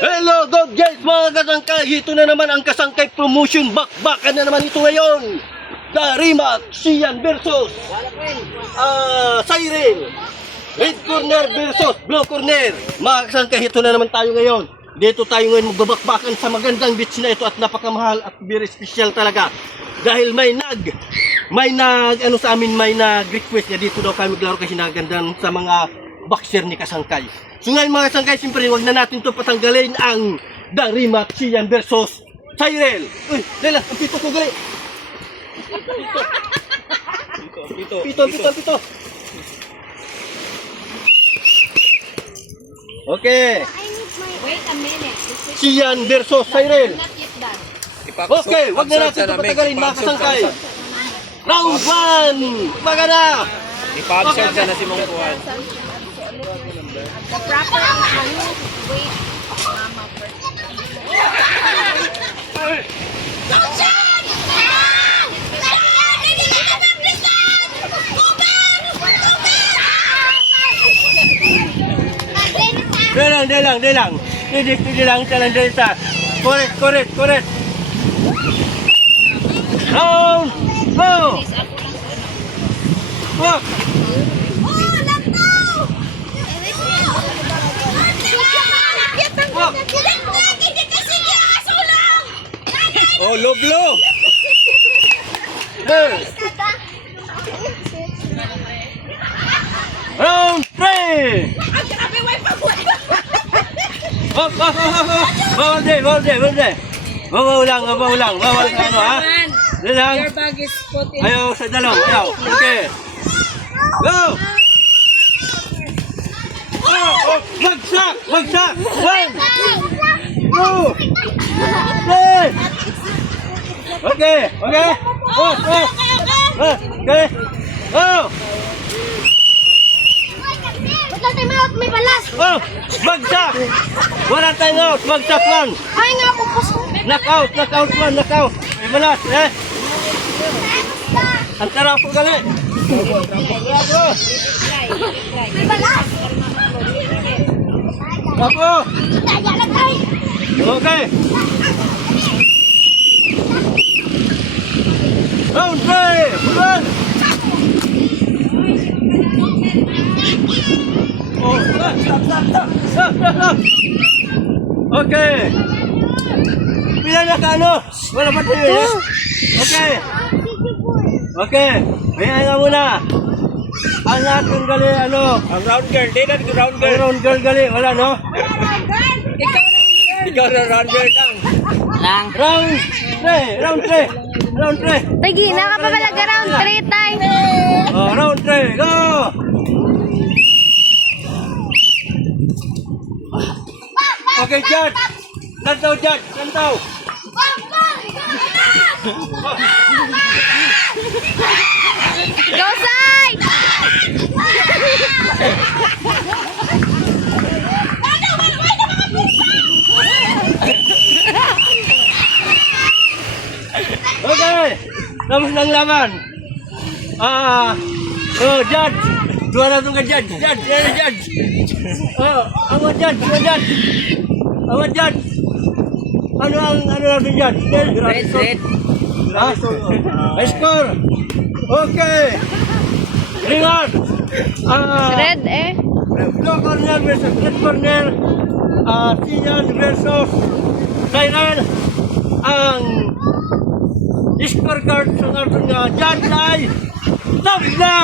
Hello God guys, mga kasangkay. Ito na naman ang kasangkay promotion. Bakbakan na naman ito ngayon. Darimat, Sian versus Siren. Red corner versus blue corner. Mga kasangkay, ito na naman tayo ngayon. Dito tayo ngayon magbabakbakan sa magandang beach na ito at napakamahal at very special talaga. Dahil may nag-request niya dito daw kami maglaro kasi nagandang sa mga boxer ni kasangkay. So ngayon mga kasangkay, siyempre huwag na natin ito patanggalin ang Darimat Sian versus Siren. Uy, Lela, ang pito ko gali. Pito. Okay. Wait a minute. Sian versus Siren. Not yet done. Okay, wag na natin ito patagalin mga kasangkay. Round 1! Baga na! Ipa-absorb sana si Mong Kuhan. The proper is wait, mama first. Di lang. Hindi lang jalan desa. Correct. Round! Go! Walk! Oh, loblo! Go! Round 3! Hop! Bawal din. Bawal lang. Bawal ka ano ha? Di lang. Your bag is put in. Ayaw sa dalong. Ayaw. Okay. Go! Magsak! 1, 2, 3! Okay. Oh. Okay. Oh! Ba't lang tayo manood? May balas. Oh! Magsak! Wala tayong out. Magsak man. Ay nga po po. Knockout man. May malas eh. Ang tara po gali. May balas. Kapo! Kaya lang tayo. Okay. Round 3! Bulan! Oh, stop! Okay. Pila na ka ano? Wala pa tayo eh? Okay. Ayan nga muna. Ang ating gali ano? Ang round girl, di na round Ang girl. round girl gali. Wala no? Ikaw na round girl lang. Round 3. Lagi, nakapabalaga round 3 tayo. Oh, round 3. Go! Okay, Judge. Lantaw, Judge. Lantaw. Go side! Okay. Tapos ng laban. Judge. Dua na itong ka, Judge. Judge. Awat, Judge. Ano natin, Judge? Red. Ha? Score. Okay. Ringard. Red eh. Blue corner versus red corner. Sian versus Siren. Ang scorecard sa ating judge ay tabla!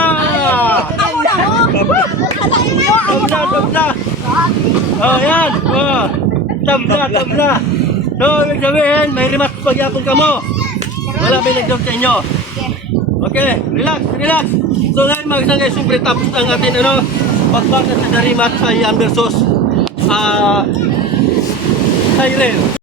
Oh, yan. Oh, tabla. So, ibig sabihin, may rematch pagyapon ka mo. Wala may nag-job sa inyo. Okay, relax. So, ngayon magsangay, siyempre tapos ang atin, pagbakas sa Darimat Sian versus Siren.